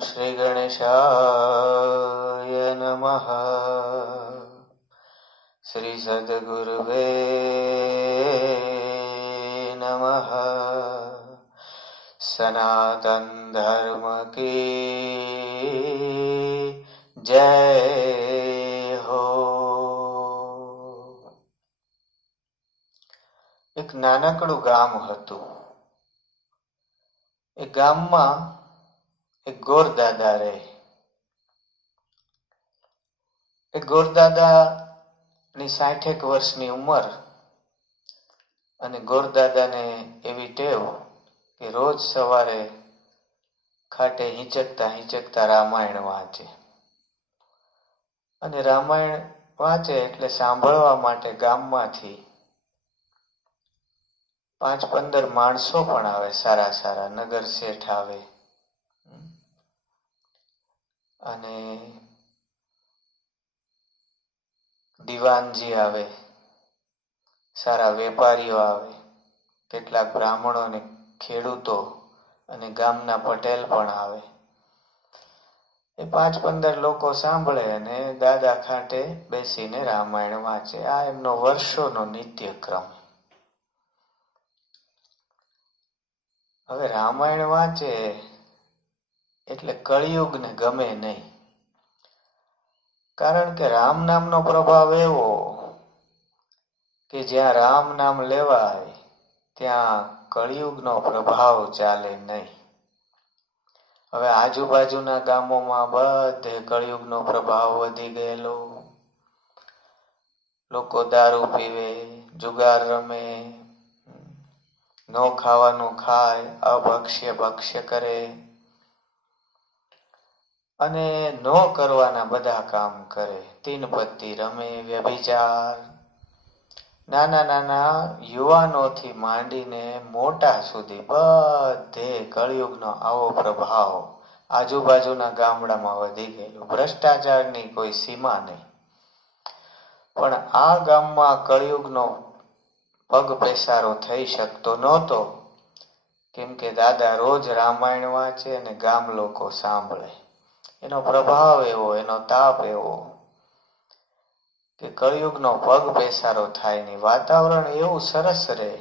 શ્રી ગણેશાય નમઃ. શ્રી સદગુરુવે નમઃ. સનાતન ધર્મ કી જય હો. એક નાનકડું ગામ હતું. એ ગામમાં એક ગોરદાદા રહે. એ ગોરદાદાની 60 વર્ષની ઉંમર અને ગોરદાદાને એવી ટેવ કે રોજ સવારે ખાટે હિંચકતા રામાયણ વાંચે. અને રામાયણ વાંચે એટલે સાંભળવા માટે ગામમાંથી 5-15 માણસો પણ આવે, સારા સારા નગર શેઠ આવે અને દિવાનજી આવે, સારા વેપારીઓ આવે, કેટલાક બ્રાહ્મણો અને ખેડૂતો અને ગામના પટેલ પણ આવે. એ 5-15 લોકો સાંભળે અને દાદા ખાટે બેસીને રામાયણ વાંચે. આ એમનો વર્ષોનો નિત્યક્રમ. હવે રામાયણ વાંચે એટલે કળિયુગને ગમે નહીં, કારણ કે રામ નામનો પ્રભાવ એવો કે જ્યાં રામ નામ લેવાય ત્યાં કળિયુગનો પ્રભાવ ચાલે નહીં. હવે આજુબાજુના ગામોમાં બધે કળિયુગનો પ્રભાવ વધી ગયેલો. લોકો દારૂ પીવે, જુગાર રમે, નો ખાવાનું ખાય, અભક્ષ્ય ભક્ષ્ય કરે અને નો કરવાના બધા કામ કરે. તીન પત્તી રમે, વ્યભિચાર. નાના નાના યુવાનોથી માંડીને મોટા સુધી બધે કળિયુગનો આવો પ્રભાવ આજુબાજુના ગામડામાં વધી ગયેલો. ભ્રષ્ટાચારની કોઈ સીમા નહીં. પણ આ ગામમાં કળિયુગનો પગ પેસારો થઈ શકતો નહોતો, કેમ કે દાદા રોજ રામાયણ વાંચે અને ગામ લોકો સાંભળે. એનો પ્રભાવ એવો, એનો તાપ એવો કે કળિયુગનો પગ પેસારો થાય નહીં. વાતાવરણ એવું સરસ રહે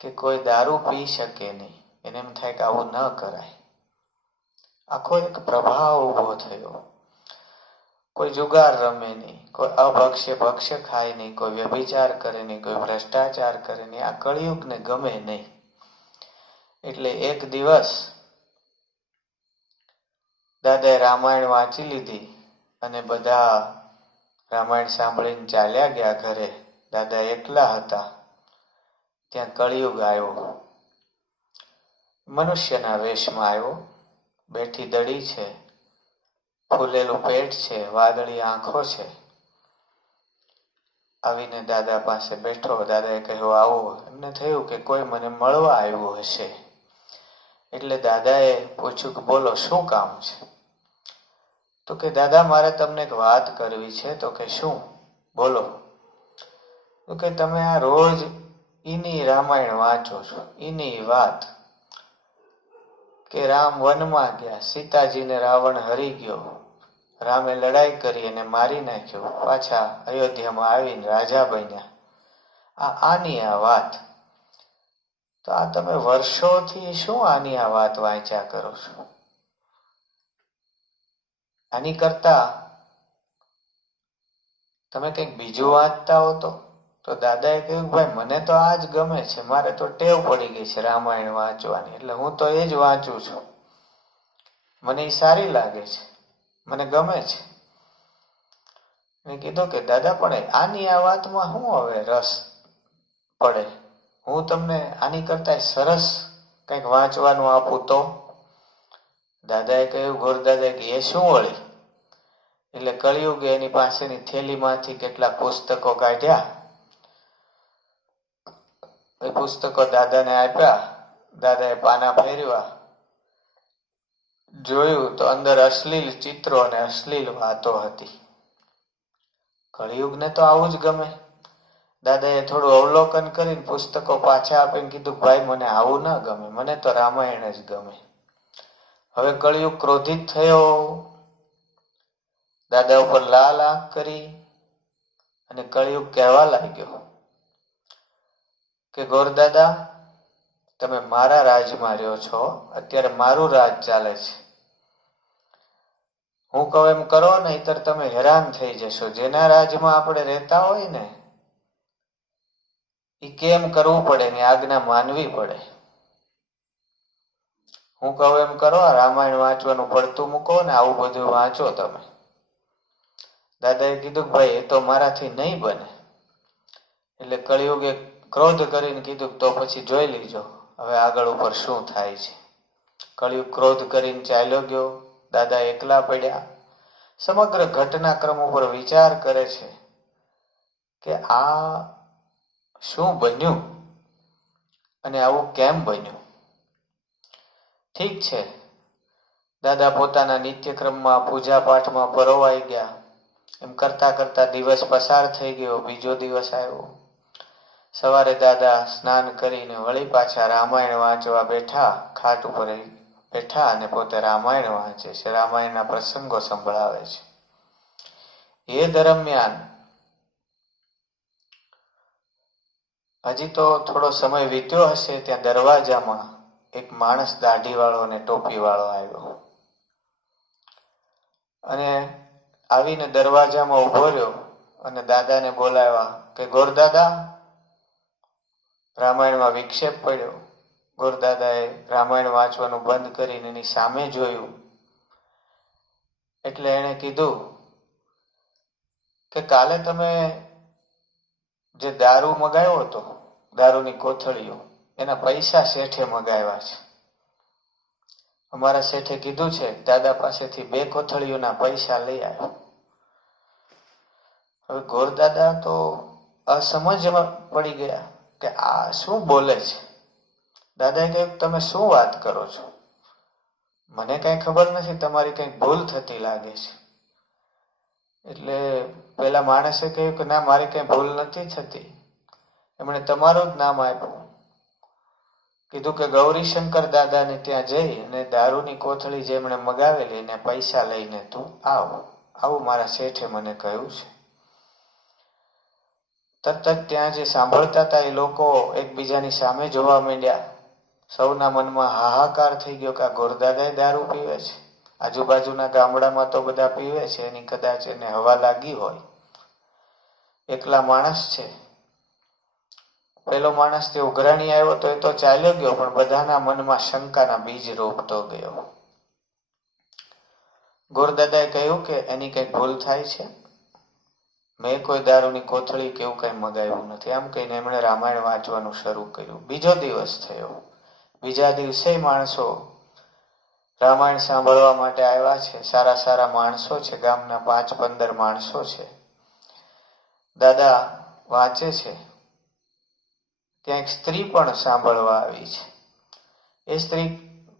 કે કોઈ દારૂ પી શકે નહીં. એને એમ થાય કે આવું ન કરાય. આખો એક પ્રભાવ ઊભો થયો. કોઈ જુગાર રમે નહીં, કોઈ અભક્ષ્ય ભક્ષ્ય ખાય નહીં, કોઈ વ્યભિચાર કરે નહીં, કોઈ ભ્રષ્ટાચાર કરે નહીં. આ કળિયુગને ગમે નહીં. એટલે એક દિવસ દાદાએ રામાયણ વાંચી લીધી અને બધા રામાયણ સાંભળીને ચાલ્યા ગયા ઘરે. દાદા એકલા હતા. ત્યાં કળિયુગ આવ્યો. મનુષ્યના વેશમાં આવ્યો. બેઠી દડી છે, ફૂલેલું પેટ છે, વાદળી આંખો છે. આવીને દાદા પાસે બેઠો. દાદાએ કહ્યું આવો. એમને થયું કે કોઈ મને મળવા આવ્યું હશે. એટલે દાદાએ પૂછ્યું કે બોલો, શું કામ છે? તો કે દાદા મારે તમને એક વાત કરવી છે. તો કે શું? બોલો. તો કે તમે આ રોજ ઈની રામાયણ વાંચો છો, ઈની વાત કે રામ વનમાં ગયા, સીતાજીને રાવણ હરી ગયો, રામે લડાઈ કરી અને મારી નાખ્યો, પાછા અયોધ્યામાં આવીને રાજા બન્યા. આની આ વાત. તો આ તમે વર્ષોથી શું આની આ વાત વાંચ્યા કરો છો? આની કરતા તમે કંઈક બીજું વાંચતા હો તો દાદાએ કહ્યું ભાઈ મને તો આ જ ગમે છે. મારે તો ટેવ પડી ગઈ છે રામાયણ વાંચવાની, એટલે હું તો એ જ વાંચું છું. મને એ સારી લાગે છે, મને ગમે છે. મેં કીધું કે દાદા પણ આની આ વાતમાં શું હવે રસ પડે? હું તમને આની કરતા સરસ કંઈક વાંચવાનું આપું તો? દાદાએ કહ્યું, ગોરદાદાએ કે એ શું વળી? એટલે કળિયુગે એની પાસેની થેલીમાંથી કેટલાક પુસ્તકો કાઢ્યા. એ પુસ્તકો દાદાને આપ્યા. દાદાએ પાના ફેરવ્યા. જોયું તો અંદર અશ્લીલ ચિત્રો અને અશ્લીલ વાતો હતી. કળિયુગને તો આવું જ ગમે. દાદાએ થોડું અવલોકન કરીને પુસ્તકો પાછા આપીને કીધું ભાઈ મને આવું ના ગમે, મને તો રામાયણ જ ગમે. હવે કળિયુગ ક્રોધિત થયો, દાદા ઉપર લાલ આંખ કરી અને કળિયુગ કહેવા લાગ્યો કે ગોરદાદા, તમે મારા રાજમાં રહ્યો છો, અત્યારે મારું રાજ ચાલે છે. હું કહું એમ કરો, નહીતર તમે હેરાન થઈ જશો. જેના રાજમાં આપણે રહેતા હોય ને એ કેમ કરવું પડે, એની આજ્ઞા માનવી પડે. હું કહું એમ કરો, આ રામાયણ વાંચવાનું પડતું મૂકો ને આવું બધું વાંચો તમે. દાદાએ કીધું ભાઈ એ તો મારાથી નહીં બને. એટલે કળિયુગે ક્રોધ કરીને કીધું તો પછી જોઈ લીજો હવે આગળ ઉપર શું થાય છે. કળિયુગ ક્રોધ કરીને ચાલ્યો ગયો. દાદા એકલા પડ્યા. સમગ્ર ઘટનાક્રમ ઉપર વિચાર કરે છે કે આ શું બન્યું અને આવું કેમ બન્યું. ઠીક છે, દાદા પોતાના નિત્યક્રમમાં પૂજા પાઠમાં પરોવાઈ ગયા. એમ કરતા કરતા દિવસ પસાર થઈ ગયો. બીજો દિવસ આવ્યો. સવારે દાદા સ્નાન કરીને વળી પાછા રામાયણ વાંચવા બેઠા. ખાટ ઉપર બેઠા અને પોતે રામાયણ વાંચે છે. રામાયણના પ્રસંગો સંભળાવે છે. એ દરમિયાન હજી તો થોડો સમય વીત્યો હશે, ત્યાં દરવાજામાં એક માણસ દાઢી વાળો અને ટોપી વાળો આવ્યો અને આવીને દરવાજામાં ઉભો રહ્યો અને દાદાને બોલાવ્યા કે ગોરદાદા. રામાયણમાં વિક્ષેપ પડ્યો. ગોરદાદાએ રામાયણ વાંચવાનું બંધ કરીને એની સામે જોયું. એટલે એણે કીધું કે કાલે તમે જે દારૂ મગાવ્યો હતો, દારૂની કોથળીઓ, એના પૈસા શેઠે મગાવ્યા છે. અમારા શેઠે કીધું છે દાદા પાસેથી 2 કોથળીઓના પૈસા લઈ આવ્યો. હવે ગોરદાદા તો અસમજમાં પડી ગયા કે આ શું બોલે છે. દાદાએ કહ્યું તમે શું વાત કરો છો, મને કઈ ખબર નથી, તમારી કઈક ભૂલ થતી લાગે છે. એટલે પેલા માણસે કહ્યું કે ના, મારી કઈ ભૂલ નથી થતી. એમણે તમારું જ નામ આપ્યું. કીધું કે ગૌરીશંકર દાદાને ત્યાં જઈ અને દારૂની કોથળી જે એમણે મગાવેલી એને પૈસા લઈને તું આવ. આવું મારા શેઠે મને કહ્યું છે. તરત જ ત્યાં જે સાંભળતા હતા એ લોકો એકબીજાની સામે જોવા માંડ્યા. સૌના મનમાં હાહાકાર થઈ ગયો કે આ ગોરદાદાએ દારૂ પીવે છે. આજુબાજુના ગામડામાં તો બધા પીવે છે, એની કદાચ એને હવા લાગી હોય. એકલા માણસ છે. પેલો માણસ તે ઉઘરાણી આવ્યો તો એ તો ચાલ્યો ગયો, પણ બધાના મનમાં શંકાના બીજ રોપતો ગયો. ગોરદાદાએ કહ્યું કે એની કઈ ભૂલ થાય છે, મેં કોઈ દારૂની કોથળી કે એવું કઈ મગાવ્યું નથી. આમ કહીને એમણે રામાયણ વાંચવાનું શરૂ કર્યું. બીજો દિવસ થયો. બીજા દિવસે માણસો રામાયણ સાંભળવા માટે આવ્યા છે. સારા સારા માણસો છે, ગામના 5-15 માણસો છે. દાદા વાંચે છે. ત્યાં એક સ્ત્રી પણ સાંભળવા આવી છે. એ સ્ત્રી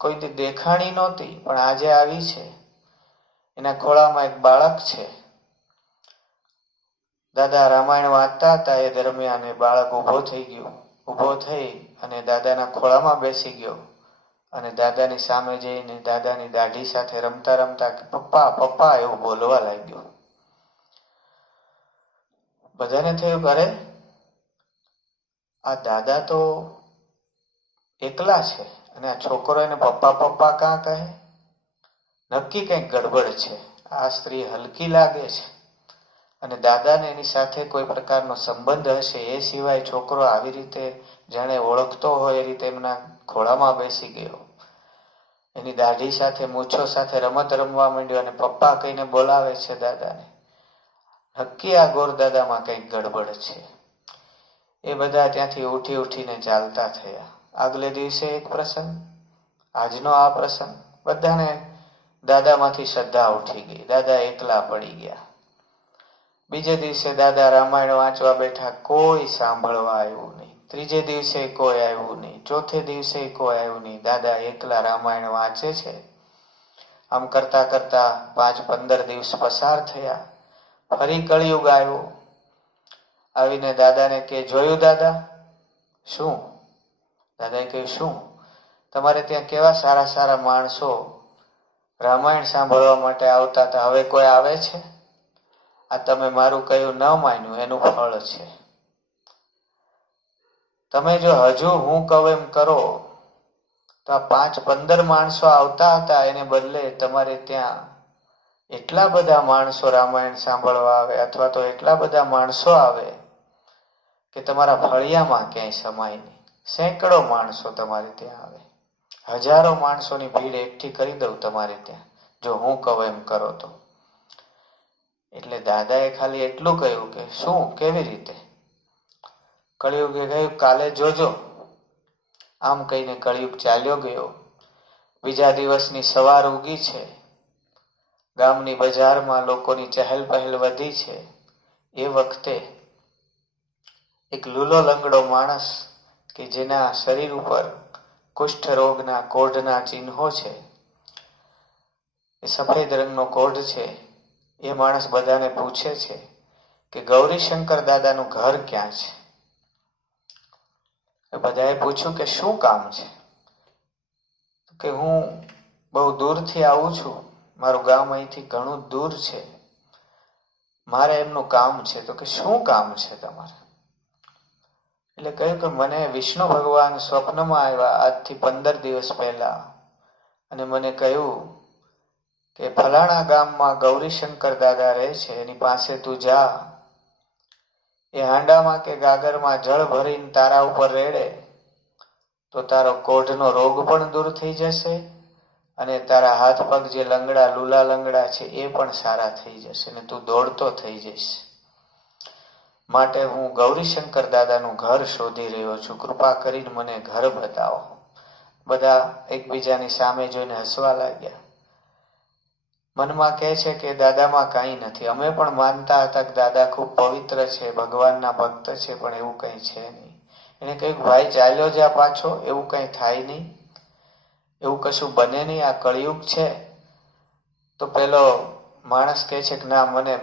કોઈ દેખાણી નહોતી, પણ આજે આવી છે. એના ખોળામાં એક બાળક છે. દાદા રામાયણ વાંચતા હતા એ દરમિયાન એ બાળક ઊભો થઈ ગયો. ઊભો થઈ અને દાદાના ખોળામાં બેસી ગયો અને દાદાની સામે જઈને દાદાની દાઢી સાથે રમતા રમતા પપ્પા પપ્પા એવું બોલવા લાગ્યો. બધાને થયું કે અરે આ દાદા તો એકલા છે અને આ છોકરો એને પપ્પા પપ્પા કાં કહે. નક્કી કંઈક ગડબડ છે. આ સ્ત્રી હલકી લાગે છે અને દાદાને એની સાથે કોઈ પ્રકારનો સંબંધ હશે. એ સિવાય છોકરો આવી રીતે જાણે ઓળખતો હોય એ રીતે એમના ખોળામાં બેસી ગયો. એની દાઢી સાથે મૂછો સાથે રમત રમવા માંડ્યો અને પપ્પા કહીને બોલાવે છે દાદાને. નક્કી આ ગોરદાદામાં કંઈક ગડબડ છે. એ બધા ત્યાંથી ઉઠીને ચાલતા થયા. આગલે દિવસે એક પ્રસંગ, આજનો આ પ્રસંગ. બધાને દાદામાંથી શ્રદ્ધા ઉઠી ગઈ. દાદા એકલા પડી ગયા. બીજે દિવસે દાદા રામાયણ વાંચવા બેઠા. કોઈ સાંભળવા આવ્યું નહીં. ત્રીજે દિવસે કોઈ આવ્યું નહીં. ચોથે દિવસે કોઈ આવ્યું નહીં. દાદા એકલા રામાયણ વાંચે છે. આમ કરતા કરતા 5-15 દિવસ પસાર થયા. ફરી કળિયુગ આવ્યો. આવીને દાદાને કે જોયું દાદા? શું? દાદાએ કહ્યું શું? તમારે ત્યાં કેવા સારા સારા માણસો રામાયણ સાંભળવા માટે આવતા હતા, હવે કોઈ આવે છે? આ તમે મારું કહ્યું ન માન્યું એનું ફળ છે. તમે જો હજુ હું કહું એમ કરો તો આ 5-15 માણસો આવતા હતા, એને બદલે તમારે ત્યાં એટલા બધા માણસો રામાયણ સાંભળવા આવે, અથવા તો એટલા બધા માણસો આવે કે તમારા ફળિયામાં ક્યાંય સમાય નહીં. સેંકડો માણસો તમારે ત્યાં આવે, હજારો માણસોની ભીડ એકઠી કરી દઉં તમારે ત્યાં, જો હું કહું એમ કરો તો. એટલે દાદાએ ખાલી એટલું કહ્યું કે શું, કેવી રીતે? કળિયુગે કહ્યું કાલે જોજો. આમ કહીને કળિયુગ ચાલ્યો ગયો. બીજા દિવસની સવાર ઉગી છે, ગામની બજારમાં લોકોની ચહેલ પહેલ વધી છે. એ વખતે એક લૂલો લંગડો માણસ કે જેના શરીર ઉપર કુષ્ઠ રોગના કોઢના ચિહ્નો છે, એ સફેદ રંગનો કોઢ છે, એ માણસ બધાને પૂછે છે કે ગૌરીશંકર દાદાનું ઘર ક્યાં છે? બધાએ પૂછ્યું કે શું કામ છે? કે હું બહુ દૂરથી આવું છું, મારું ગામ અહીંથી ઘણું દૂર છે, મારે એમનું કામ છે. તો કે શું કામ છે તમારે? એટલે કહ્યું કે મને વિષ્ણુ ભગવાન સ્વપ્નમાં આવ્યા આજથી 15 દિવસ પહેલા, અને મને કહ્યું કે ફલાણા ગામમાં ગૌરીશંકર દાદા રહે છે, એની પાસે તું જા, એ હાંડામાં કે ગાગરમાં જળ ભરીને તારા ઉપર રેડે તો તારો કોઢનો રોગ પણ દૂર થઈ જશે, અને તારા હાથ પગ જે લંગડા લૂલા લંગડા છે એ પણ સારા થઈ જશે, અને તું દોડતો થઈ જઈશ. માટે હું ગૌરીશંકર દાદાનું ઘર શોધી રહ્યો છું, કૃપા કરીને મને ઘર બતાવો. બધા એકબીજાની સામે જોઈને હસવા લાગ્યા. મનમાં કહે છે કે દાદામાં કંઈ નથી. અમે પણ માનતા હતા કે દાદા ખૂબ પવિત્ર છે, ભગવાનના ભક્ત છે, પણ એવું કંઈ છે નહીં. એને કહ્યું ભાઈ ચાલ્યો જા પાછો, એવું કંઈ થાય નહીં, એવું કશું બને નહીં, આ કળિયુગ છે. તો પેલો માણસ કહે છે કે ના, મને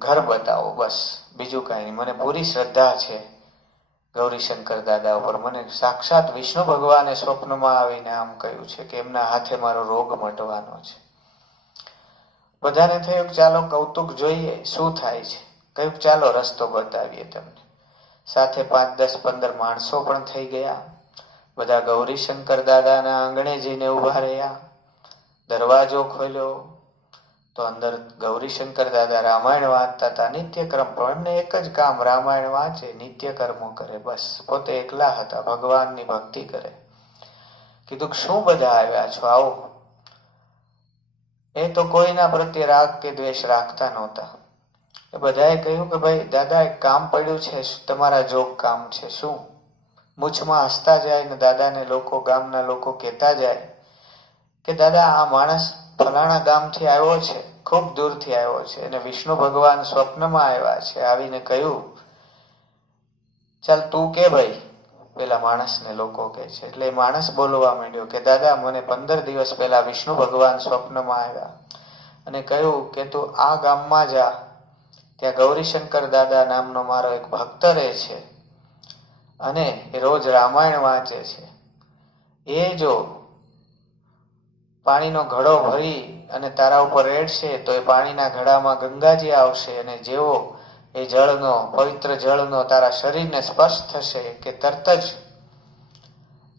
ઘર બતાવો, બસ બીજું કાંઈ નહીં. મને પૂરી શ્રદ્ધા છે ગૌરીશંકર દાદા ઉપર. મને સાક્ષાત વિષ્ણુ ભગવાને સ્વપ્નમાં આવીને આમ કહ્યું છે કે એમના હાથે મારો રોગ મટવાનો છે. બધાને થયું કે ચાલો કૌતુક જોઈએ શું થાય છે. કહ્યું ચાલો રસ્તો બતાવીએ તમને. સાથે 5, 10, 15 માણસો પણ થઈ ગયા. બધા ગૌરીશંકર દાદાના આંગણે જઈને ઉભા રહ્યા. દરવાજો ખોલ્યો તો અંદર ગૌરીશંકર દાદા રામાયણ વાંચતા હતા. નિત્યક્રમ, એમને એક જ કામ, રામાયણ વાંચે, નિત્ય કર્મો કરે, બસ. પોતે એકલા હતા, ભગવાનની ભક્તિ કરે. કીધું શું બધા આવ્યા છો, આવો. એ તો કોઈના પ્રત્યે રાગ કે દ્વેષ રાખતા નહોતા. બધાએ કહ્યું કે ભાઈ દાદા એક કામ પડ્યું છે, તમારા જોગ કામ છે. શું? મૂછમાં હસતા જાય ને દાદાને લોકો, ગામના લોકો કહેતા જાય કે દાદા આ માણસ ફલાણા ગામથી આવ્યો છે, ખૂબ દૂરથી આવ્યો છે, અને વિષ્ણુ ભગવાન સ્વપ્નમાં આવ્યા છે. આવીને કહ્યું ચાલ તું કે ભાઈ. પેલા માણસને લોકો કહે છે. એટલે એ માણસ બોલવા માંડ્યો કે દાદા મને 15 દિવસ પહેલા વિષ્ણુ ભગવાન સ્વપ્નમાં આવ્યા અને કહ્યું કે તું આ ગામમાં જા, ત્યાં ગૌરીશંકર દાદા નામનો મારો એક ભક્ત રહે છે, અને એ રોજ રામાયણ વાંચે છે. એ જો પાણીનો ઘડો ભરી અને તારા ઉપર રેડશે તો એ પાણીના ઘડામાં ગંગાજી આવશે, અને જેવો એ જળનો, પવિત્ર જળનો તારા શરીરને સ્પર્શ થશે કે તરત જ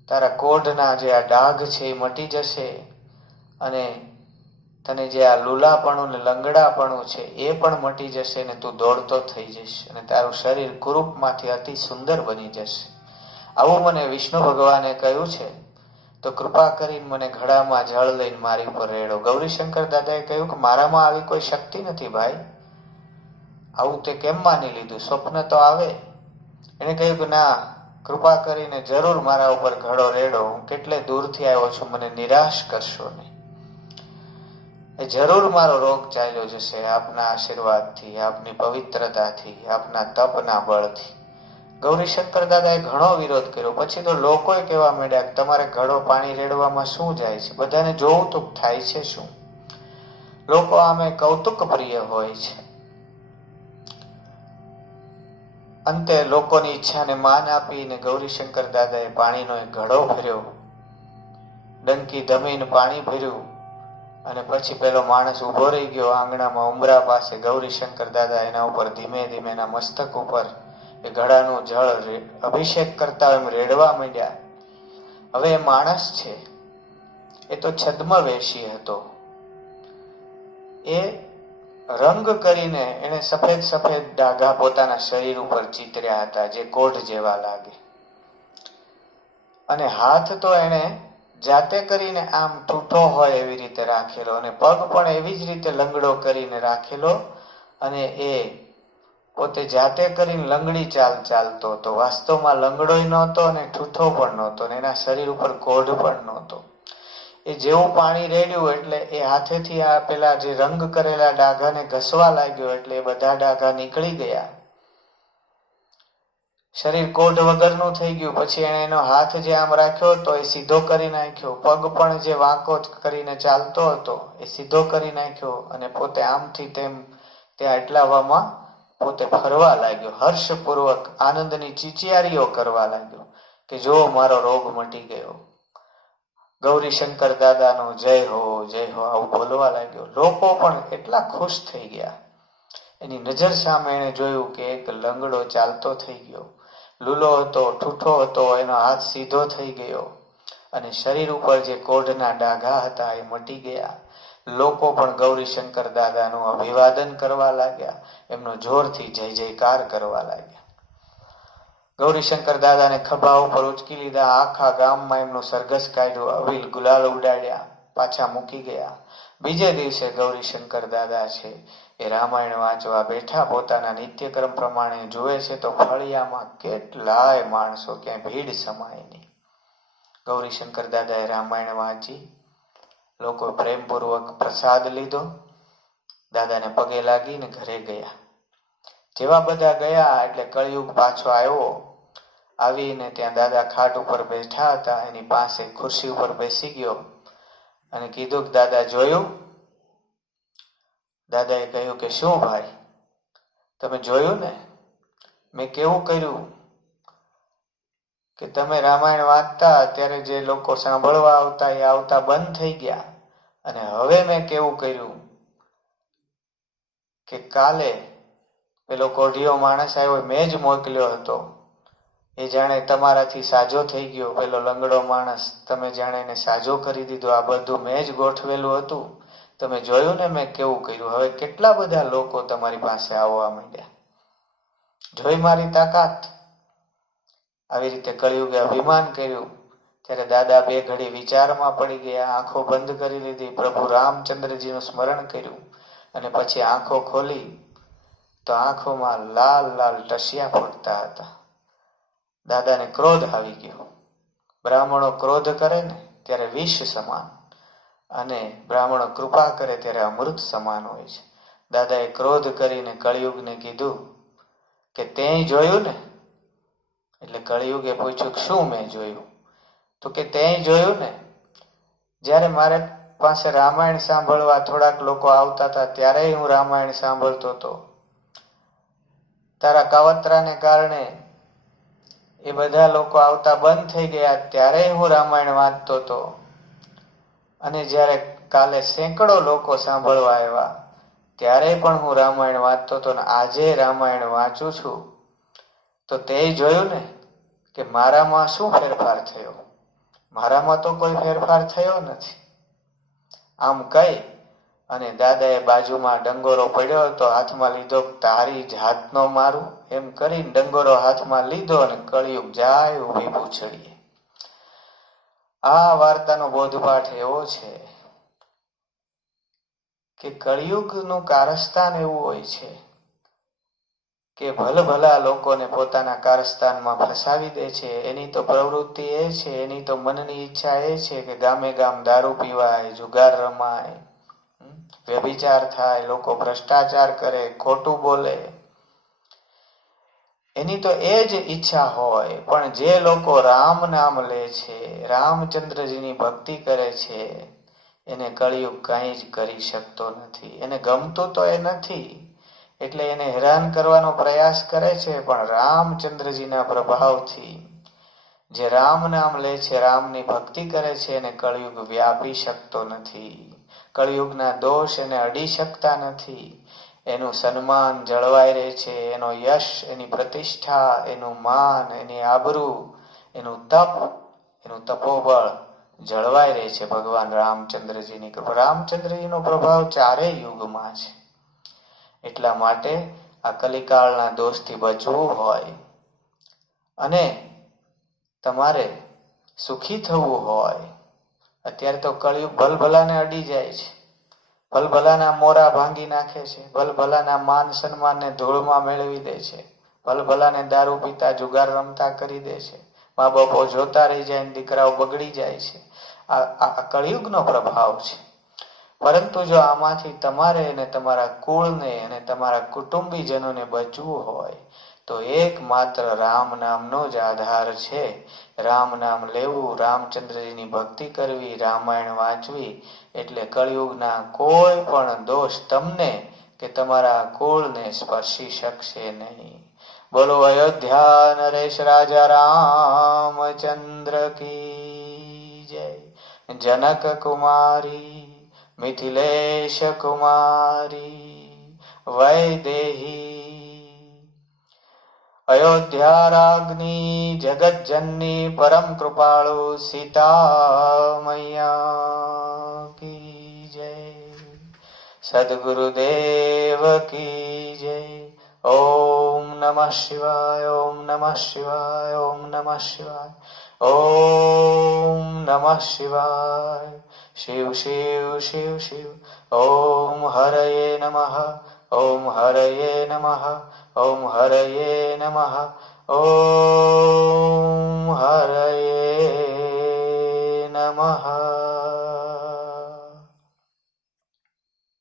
તારા કોઢના જે આ ડાઘ છે એ મટી જશે, અને તને જે આ લૂલાપણું ને લંગડાપણું છે એ પણ મટી જશે, અને તું દોડતો થઈ જઈશ, અને તારું શરીર કુરૂપમાંથી અતિ સુંદર બની જશે. આવું મને વિષ્ણુ ભગવાને કહ્યું છે, તો કૃપા કરીને મને ઘડામાં જળ લઈને મારી ઉપર રેડો. ગૌરીશંકર દાદાએ કહ્યું કે મારામાં આવી કોઈ શક્તિ નથી ભાઈ, આવું તે કેમ માની લીધું? સ્વપ્ન તો આવે. એને કહ્યું કે ના, કૃપા કરીને જરૂર મારા ઉપર ઘડો રેડો, હું કેટલે દૂરથી આવ્યો છું, મને નિરાશ કરશો નહીં. એ જરૂર મારો રોગ ચાલ્યો જશે આપના આશીર્વાદથી, આપની પવિત્રતાથી, આપના તપના બળથી. ગૌરીશંકર દાદાએ ઘણો વિરોધ કર્યો. પછી તો લોકોએ કહેવા માંડ્યા કે તમારે ઘડો પાણી રેડવામાં શું જાય છે, બધાને જોવું તો થાય છે શું. લોકો આમે કૌતુક પ્રિય હોય છે. અંતે લોકોની ઈચ્છાને માન આપીને ગૌરીશંકર દાદાએ પાણીનો એક ઘડો ભર્યો, ડંકી ધમીને પાણી ભર્યું, અને પછી પેલો માણસ ઉભો રહી ગયો આંગણામાં ઉંબરા પાસે. ગૌરીશંકર દાદા એના ઉપર ધીમે ધીમે એના મસ્તક ઉપર એ ઘડાનું જળ અભિષેક કરતા એમ રેડવા માંડ્યા. હવે એ માણસ છે એ તો છદ્મવેશી હતો. એ રંગ કરીને એને સફેદ સફેદ ડાઘા પોતાના શરીર ઉપર ચિતર્યા હતા જે કોઢ જેવા લાગે. અને હાથ તો એને જાતે કરીને આમ ઠૂઠો હોય એવી રીતે રાખેલો અને પગ પણ એવી જ રીતે લંગડો કરીને રાખેલો. અને એ પોતે જાતે કરીને લંગડી ચાલ ચાલતો હતો. વાસ્તવમાં લંગડોય નહોતો અને ઠૂઠો પણ નહોતો અને એના શરીર ઉપર કોઢ પણ નહોતો. એ જેવું પાણી રેડ્યું એટલે એ હાથેથી આ પેલા જે રંગ કરેલા ડાઘાને ઘસવા લાગ્યો એટલે એ બધા ડાઘા નીકળી ગયા. શરીર કોઢ વગરનું થઈ ગયું. પછી એને એનો હાથ જે આમ રાખ્યો હતો એ સીધો કરી નાખ્યો. પગ પણ જે વાંકો કરીને ચાલતો હતો એ સીધો કરી નાખ્યો અને પોતે આમથી તેમ ત્યાં એટલાવામાં પોતે ફરવા લાગ્યો. હર્ષપૂર્વક આનંદની ચીચિયારીઓ કરવા લાગ્યો કે જો મારો રોગ મટી ગયો. ગૌરીશંકર દાદાનો જય હો જય હો આવું બોલવા લાગ્યો. લોકો પણ એટલા ખુશ થઈ ગયા. એની નજર સામે એને જોયું કે એક લંગડો ચાલતો થઈ ગયો. લૂલો હતો, ઠૂઠો હતો, એનો હાથ સીધો થઈ ગયો અને શરીર ઉપર જે કોઢના ડાઘા હતા એ મટી ગયા. લોકો પણ ગૌરીશંકર દાદાનું અભિવાદન કરવા લાગ્યા. એમનો જોરથી જય જયકાર કરવા લાગ્યા. ગૌરીશંકર દાદાને ખભા ઉપર ઉચકી લીધા. આખા ગામમાં એમનું સરઘસ કાઢ્યું. અવિલ ગુલાલ ઉડાડ્યા. પાછા મૂકી ગયા. બીજે દિવસે ગૌરીશંકર દાદા છે એ રામાયણ વાંચવા બેઠા. પોતાના નિત્યક્રમ પ્રમાણે જુએ છે તો ફળિયામાં કેટલાય માણસો, ક્યાંય ભીડ સમાય નહીં. ગૌરીશંકર દાદાએ રામાયણ વાંચી. લોકો પ્રેમપૂર્વક પ્રસાદ લીધો. દાદાને પગે લાગીને ઘરે ગયા. જેવા બધા ગયા એટલે કળિયુગ પાછો આવ્યો. આવીને ત્યાં દાદા ખાટ ઉપર બેઠા હતા. એની પાસે ખુરશી ઉપર બેસી ગયો અને કીધું કે દાદા જોયું? દાદાએ કહ્યું કે શું ભાઈ, તમે જોયું ને મેં કેવું કર્યું? કે તમે રામાયણ વાંચતા ત્યારે જે લોકો સાંભળવા આવતા એ આવતા બંધ થઈ ગયા. અને હવે મેં કેવું કર્યું કે કાલે પેલો કોઢિયો માણસ આવ્યો, મેં જ મોકલ્યો હતો. એ જાણે તમારાથી સાજો થઈ ગયો. પેલો લંગડો માણસ તમે જાણે એને સાજો કરી દીધો. આ બધું મેં જ ગોઠવેલું હતું. તમે જોયું ને મેં કેવું કર્યું? હવે કેટલા બધા લોકો તમારી પાસે આવવા માંડ્યા. જોઈ મારી તાકાત? આવી રીતે કળિયુગે અભિમાન કર્યું. ત્યારે દાદા બે ઘડી વિચારમાં પડી ગયા. આંખો બંધ કરી લીધી. પ્રભુ રામચંદ્રજીનું સ્મરણ કર્યું અને પછી આંખો ખોલી તો આંખોમાં લાલ લાલ ટસિયા ફૂટતા હતા. દાદાને ક્રોધ આવી ગયો. બ્રાહ્મણો ક્રોધ કરે ને ત્યારે વિષ સમાન અને બ્રાહ્મણો કૃપા કરે ત્યારે અમૃત સમાન હોય છે. દાદાએ ક્રોધ કરીને કળિયુગને કીધું કે તે જોયું ને? એટલે કળિયુગે પૂછ્યું શું મેં જોયું? તો કે તે જોયું ને જ્યારે મારે પાસે રામાયણ સાંભળવા થોડાક લોકો આવતા હતા ત્યારે હું રામાયણ સાંભળતો હતો. તારા કાવતરાને કારણે એ બધા લોકો આવતા બંધ થઈ ગયા ત્યારે હું રામાયણ વાંચતો હતો. અને જ્યારે કાલે સેંકડો લોકો સાંભળવા આવ્યા ત્યારે પણ હું રામાયણ વાંચતો હતો. ને આજે રામાયણ વાંચું છું તો તે જોયું ને કે મારામાં શું ફેરફાર થયો? મારામાં તો કોઈ ફેરફાર થયો નથી. આમ કહી અને દાદાએ બાજુમાં ડંગોરો પડ્યો હતો હાથમાં લીધો. તારી જાતનો મારું એમ કરીને ડંગોરો હાથમાં લીધો અને કળિયુગ જાય ઊભી પૂછડીએ. આ વાર્તાનો બોધપાઠ એવો છે કે કળિયુગનું કારસ્તાન એવું હોય છે કે ભલભલા લોકોને પોતાના કારસ્તાનમાં ફસાવી દે છે. એની તો પ્રવૃત્તિ એ છે, એની તો મનની ઈચ્છા એ છે કે ગામે ગામ દારૂ પીવાય, જુગાર રમાય, વ્યભિચાર થાય, લોકો ભ્રષ્ટાચાર કરે, ખોટું બોલે. એની તો એ જ ઈચ્છા હોય. પણ જે લોકો રામ નામ લે છે, રામચંદ્રજીની ભક્તિ કરે છે, એને કળિયુગ કંઈ જ કરી શકતો નથી. એને ગમતું તો એ નથી એટલે એને હેરાન કરવાનો પ્રયાસ કરે છે. પણ રામચંદ્રજીના પ્રભાવથી જે રામ નામ લે છે, રામની ભક્તિ કરે છે, એને કળિયુગ વ્યાપી શકતો નથી. કળિયુગના દોષ એને અડી શકતા નથી. એનું સન્માન જળવાઈ રહે છે, એનો યશ, એની પ્રતિષ્ઠા, એનું માન, એની આબરૂ, એનું તપ, એનું તપોબળ જળવાઈ રહે છે ભગવાન રામચંદ્રજીની કૃપા. રામચંદ્રજીનો પ્રભાવ ચારેય યુગમાં છે. એટલા માટે આ કલિકાળના દોષથી બચવું હોય અને તમારે સુખી થવું હોય, અત્યારે તો કળિયુગ ભલભલાને અડી જાય છે, ભલભલાના મોરા ભાંગી નાખે છે, ભલભલાના માન સન્માનને ધૂળમાં મેળવી દે છે, ભલભલાને દારૂ પીતા જુગાર રમતા કરી દે છે, મા બાપો જોતા રહી જાય, દીકરાઓ બગડી જાય છે. આ કળિયુગનો પ્રભાવ છે. પરંતુ જો આમાંથી તમારે અને તમારા કુળને અને તમારા કુટુંબીજનોને બચવું હોય તો એકમાત્ર રામ નામનો જ આધાર છે. રામ નામ લેવું, રામચંદ્રજીની ભક્તિ કરવી, રામાયણ વાંચવી, એટલે કળિયુગના કોઈ પણ દોષ તમને કે તમારા કુળને સ્પર્શી શકશે નહીં. બોલો અયોધ્યા નરેશ રાજા રામચંદ્ર કી જય. જનક કુમારી, મિથિલેશ કુમારી, વૈદેહી, અયોધ્યા રાજ્ઞી, જગતજનની, પરમ કૃપાળુ સીતા મૈયા કી જય. સદગુરુદેવ કી જય. ઓમ નમઃ શિવાય, ઓમ નમઃ શિવાય, ઓમ નમઃ શિવાય, ઓમ નમઃ શિવાય. શિવ શિવ શિવ શિવ. ઓમ હરયે નમઃ, ઓમ હરયે નમઃ, ઓમ હરયે નમઃ, ઓમ હરયે નમઃ.